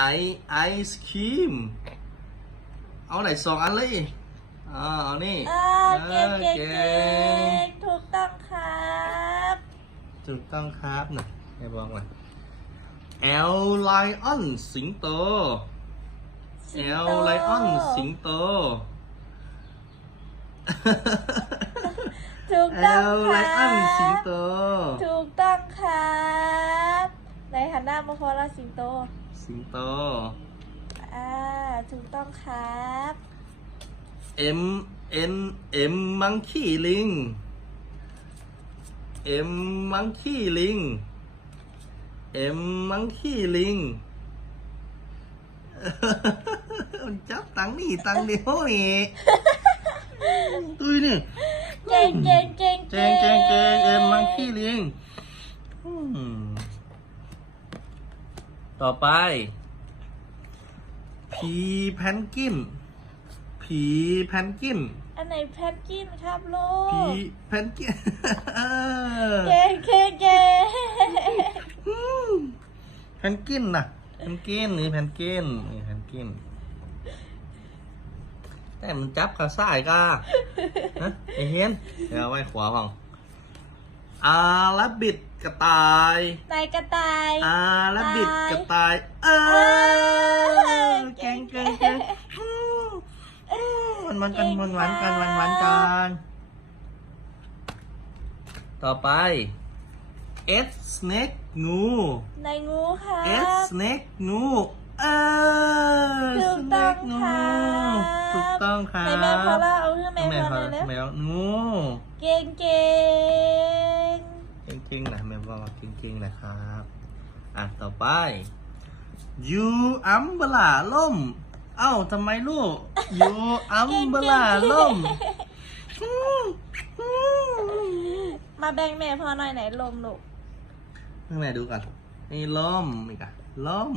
ไอไอศครีม เอาไหนสองอันเลยอ่าเอานี่อ่าเก่งเก่งเก่เก่งงถูกต้องครับถูกต้องครับนะให้บอกมาแอลไลออนสิงโตสิงแอลโตไลออนสิงโตถูกแอต้องลคไลรัออนสิงบโตถูกต้องครับ ในหันหน้ามาพอเราสิงโต สิงโต อ่า ถูกต้องครับ M N M มังคีลิง M มังคีลิง M มังคีลิงมันจับตังค์นี่ตังค์เดียวนี่ตุ้ยนี่เก่งเก่งเก่งเจงเจงเจง M มังคีลิงอืม ต่อไปพีแพนกิน ผีแพนกิน อันไหนแพนกินครับลูผีกแพนกินเออเก่งเก่งเก่งอืมแพนกินนะแพนกินนี่แพนกินนี่แพนกินแต่มันจับขาซ้ายก้าฮะไอเฮียนเดี๋ยวเอาไว้ขวาห้อง อาลับบิดกระต่ายนายกระต่าย อาลับบิดกระต่าย เออเก่งเก่งเก่งอืมอืมมันมันกันมันหวานกันมันหวานกันต่อไป S snake งูนายงูครั S บ snake งูเออถูกต้อง snake งูครับถูกต้องครับในแม่พอละเอาเรื่องแม่แม่พพออเลยแล้วแมวงู เก่งเก่ง เก่งๆนะแม่บอกว่าเก่งๆนะครับ อะ ต่อไปยูอัมเบล่าล่ม เอ้าทำไมลูกยูอัมเบล่าล่ม มาแบ่งแม่พอหน่อยไหนลมลูกข้างในดูกันนี่ล่มอีกอะล่ม